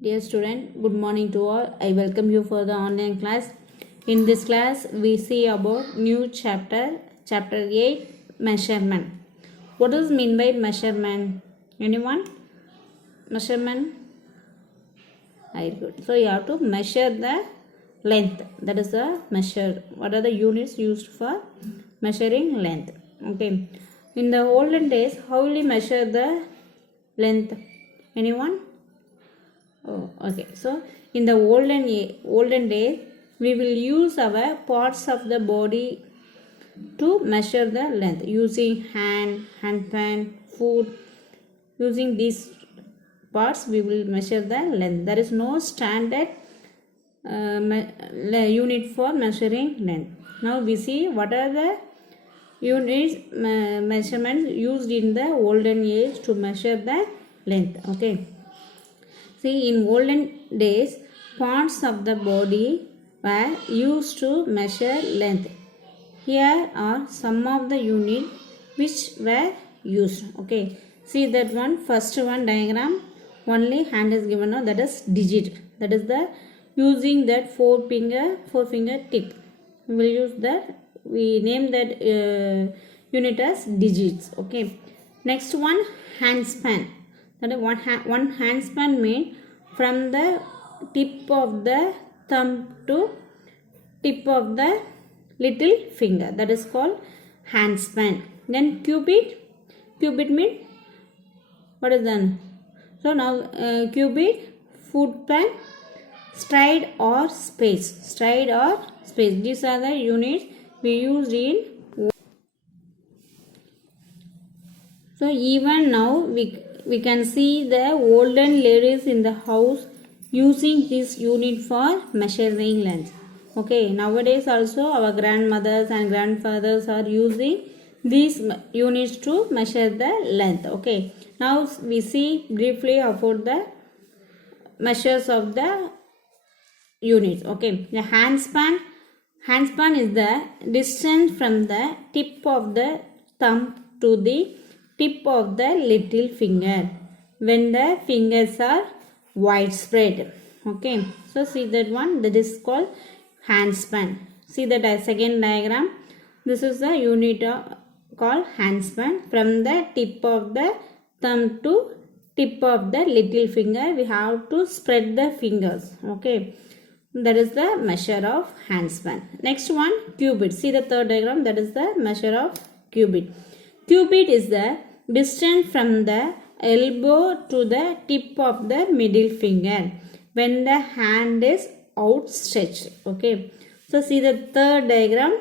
Dear student, good morning to all. I welcome you for the online class. In this class, we see about new chapter 8, measurement. What does mean by measurement? Anyone? Measurement? Very good. So you have to measure the length. That is the measure. What are the units used for measuring length? Okay. In the olden days, how will you measure the length? Anyone? Oh, okay. So in the olden days, we will use our parts of the body to measure the length using hand pan, foot. Using these parts, we will measure the length. There is no standard unit for measuring length. Now we see what are the units measurements used in the olden age to measure the length. Okay. See, in olden days, parts of the body were used to measure length. Here are some of the units which were used. Okay, see that one, first one diagram, only hand is given now, that is digit. That is the using that four finger tip. We will use that, we name that unit as digits. Okay, next one, hand span. That is one hand span means from the tip of the thumb to tip of the little finger. That is called hand span. Then cubit means what is done? So now cubit, foot pan, stride or space. These are the units we used in. So even now we can see the olden ladies in the house using this unit for measuring length. Okay, nowadays also our grandmothers and grandfathers are using these units to measure the length. Okay, now we see briefly about the measures of the units. Okay, the hand span is the distance from the tip of the thumb to the tip of the little finger when the fingers are widespread. Okay, so see that one, that is called hand span. See that second diagram, this is the unit called hand span. From the tip of the thumb to tip of the little finger, we have to spread the fingers. Okay, that is the measure of hand span. Next one, cubit. See the third diagram, that is the measure of cubit. Cubit is the distance from the elbow to the tip of the middle finger when the hand is outstretched. Okay, so see the third diagram,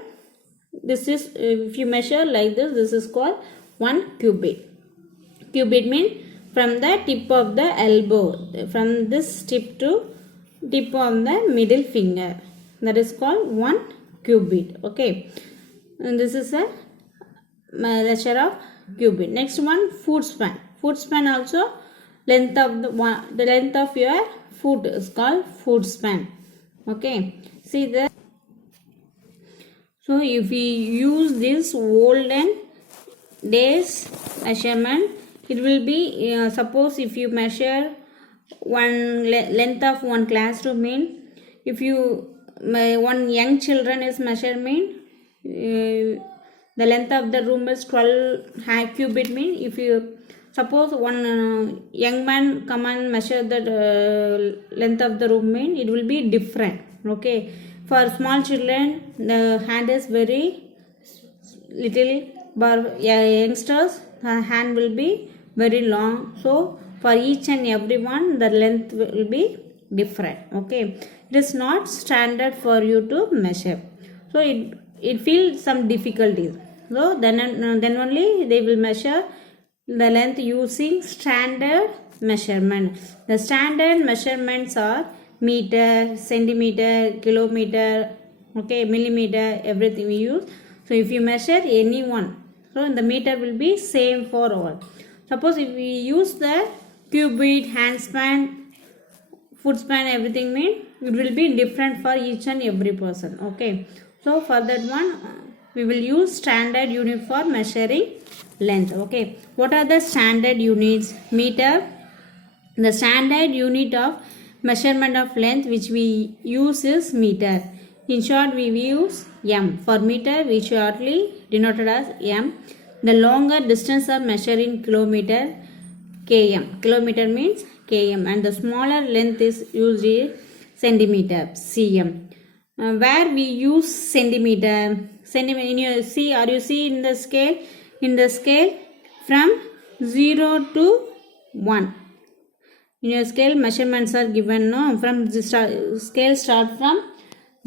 this is, if you measure like this is called 1 cubit. Cubit means from the tip of the elbow, from this tip to tip of the middle finger, that is called 1 cubit. Okay, and this is a measure of cubit. Next one, foot span. Foot span also, length of the length of your foot is called foot span. Okay, see the, so if we use this olden days measurement, it will be suppose if you measure one length of one classroom, mean if you one young children is measurement, the length of the room is 12 cubit, mean if you suppose one young man come and measure the length of the room, mean it will be different. Okay, for small children the hand is very little, but youngsters the hand will be very long. So for each and every one the length will be different. Okay, it is not standard for you to measure, so it feels some difficulties. So then only they will measure the length using standard measurement. The standard measurements are meter, centimeter, kilometer, okay, millimeter, everything we use. So if you measure any one, so the meter will be same for all. Suppose if we use the cubit, hand span, foot span, everything, mean it will be different for each and every person. Okay, so for that one we will use standard unit for measuring length. Okay, what are the standard units? Meter, The standard unit of measurement of length which we use is meter. In short, we use m. For meter, we shortly denoted as m. The longer distance are measured in kilometer, km. Kilometer means km, and the smaller length is used in centimeter, cm. Where we use centimeter, you see, or you see in the scale, from 0 to 1. In your scale, measurements are given, no? From the scale start from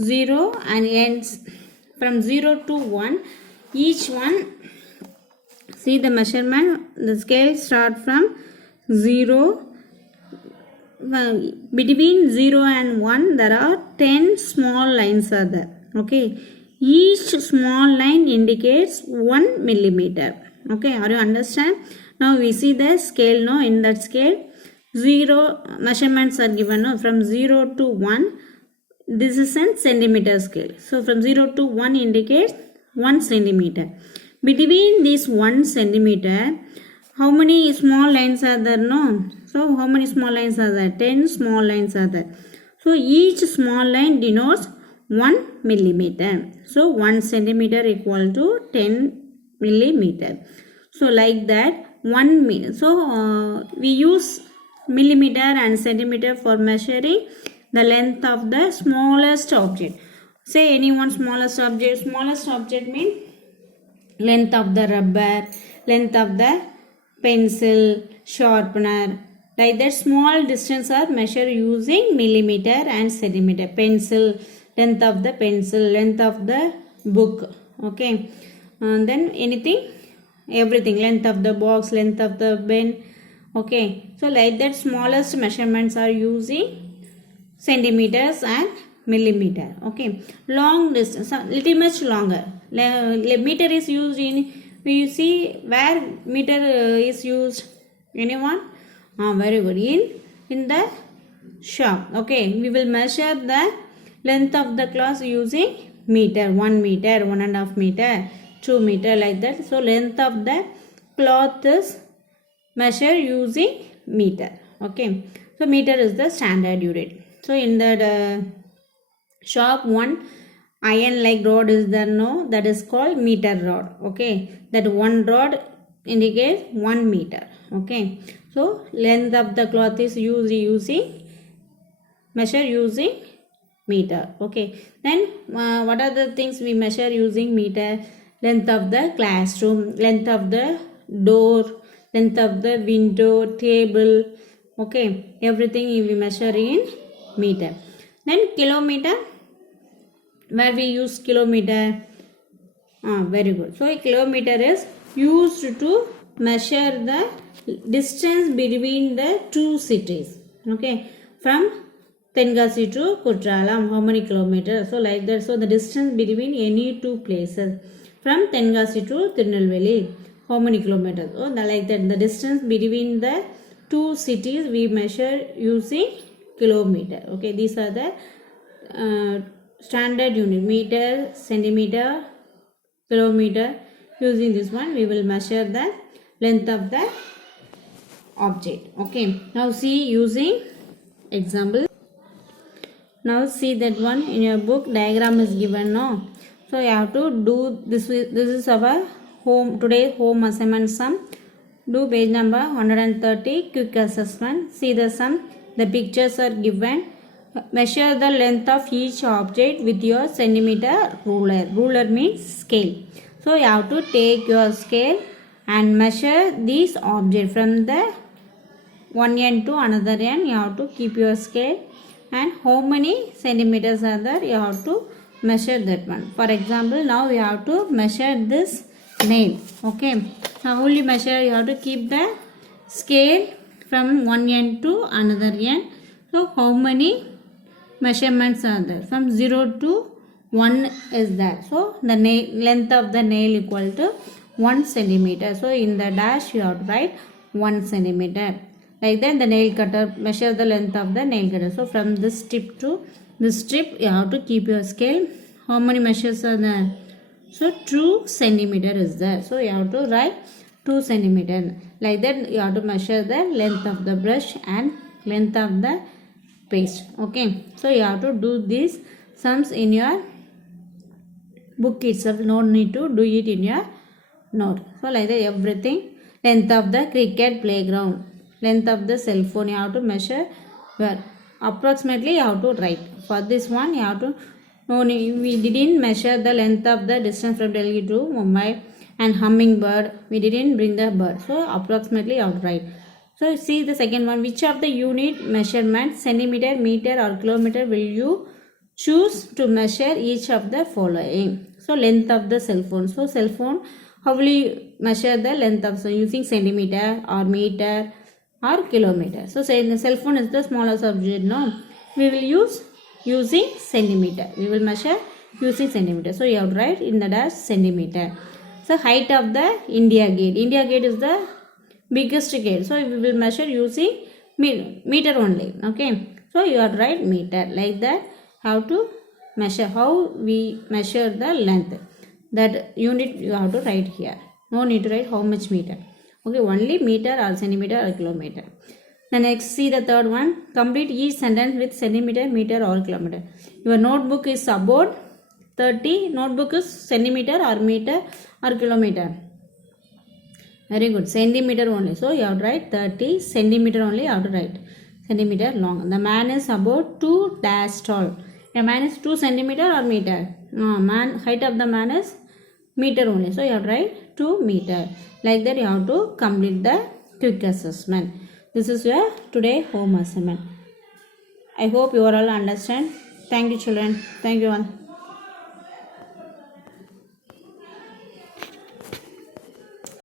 0 and ends from 0 to 1. Each one, see the measurement, the scale start from 0. Between 0 and 1, there are 10 small lines are there. Okay. Each small line indicates 1 millimeter. Okay. Are you understand? Now we see the scale, no? In that scale, 0 measurements are given, no? From 0 to 1. This is in centimeter scale. So from 0 to 1 indicates 1 centimeter. Between this 1 centimeter, how many small lines are there? No. So how many small lines are there? 10 small lines are there. So each small line denotes 1 millimeter. So 1 centimeter equal to 10 millimeter. So like that 1 meter. So we use millimeter and centimeter for measuring the length of the smallest object. Say any one smallest object. Smallest object means length of the rubber, length of the pencil, sharpener. Like that, small distance are measured using millimeter and centimeter. Pencil, length of the pencil, length of the book. Okay. And then anything, everything, length of the box, length of the pen. Okay. So like that, smallest measurements are using centimeters and millimeter. Okay. Long distance, little much longer. Meter is used in, you see where meter is used? Anyone? Very good. In the shop. Okay. We will measure the length of the cloth using meter. 1 meter, 1.5 meter, 2 meter, like that. So length of the cloth is measured using meter. Okay. So meter is the standard unit. So in the shop, one iron like rod is there, no? That is called meter rod. Okay. That one rod indicates 1 meter. Okay. So length of the cloth is used using, measure using meter. Okay. Then what are the things we measure using meter? Length of the classroom, length of the door, length of the window, table. Okay. Everything we measure in meter. Then kilometer, where we use kilometer. Very good. So a kilometer is used to measure the distance between the two cities. Okay. From Tenkasi to Kutralam, how many kilometers? So like that. So the distance between any two places. From Tenkasi to Tirunelveli, how many kilometers? Oh, like that. The distance between the two cities we measure using kilometer. Okay. These are the standard unit: meter, centimeter, kilometer. Using this one, we will measure the length of the object. Okay. Now see using example. Now see that one in your book, diagram is given, no? So you have to do this. This is our today's home assignment sum. Do page number 130, quick assessment. See the sum. The pictures are given. Measure the length of each object with your centimeter ruler. Ruler means scale. So you have to take your scale and measure this object from the one end to another end. You have to keep your scale, and how many centimeters are there, you have to measure that one. For example, now you have to measure this nail. Okay. Now only measure, you have to keep the scale from one end to another end. So how many measurements are there? From 0 to 1 is there. So the length of the nail equal to 1 centimeter. So in the dash you have to write 1 centimeter. Like that, the nail cutter, measure the length of the nail cutter. So from this tip to this tip, you have to keep your scale. How many measures are there? So 2 centimeter is there. So you have to write 2 centimeter. Like that you have to measure the length of the brush and length of the paste. Okay, so you have to do these sums in your book itself, no need to do it in your note. So like that everything, length of the cricket playground, length of the cell phone, you have to measure where approximately you have to write. For this one you have to, no, we didn't measure the length of the distance from Delhi to Mumbai. And hummingbird, we didn't bring the bird, so approximately you have to write. So see the second one, which of the unit measurement, centimeter, meter or kilometer, will you choose to measure each of the following? So length of the cell phone. So cell phone, how will you measure the length of, so using centimeter or meter or kilometer? So say the cell phone is the smallest object, no, we will use using centimeter, we will measure using centimeter. So you have to write in the dash centimeter. So height of the India Gate, India Gate is the biggest gate, so we will measure using meter only. Okay, so you have to write meter. Like that how to measure, how we measure the length, that unit you have to write here, no need to write how much meter. Okay, only meter or centimeter or kilometer. The next, see the third one, complete each sentence with centimeter, meter or kilometer. Your notebook is about 30, notebook is centimeter or meter or kilometer. Very good, centimeter only, so you have to write 30 centimeter only, you have to write centimeter long. The man is about 2 dash tall. A man is 2 centimeter or meter? No, man, height of the man is meter only, so you have to write 2 meter. Like that you have to complete the quick assessment. This is your today home assignment. I hope you all understand. Thank you children. Thank you all.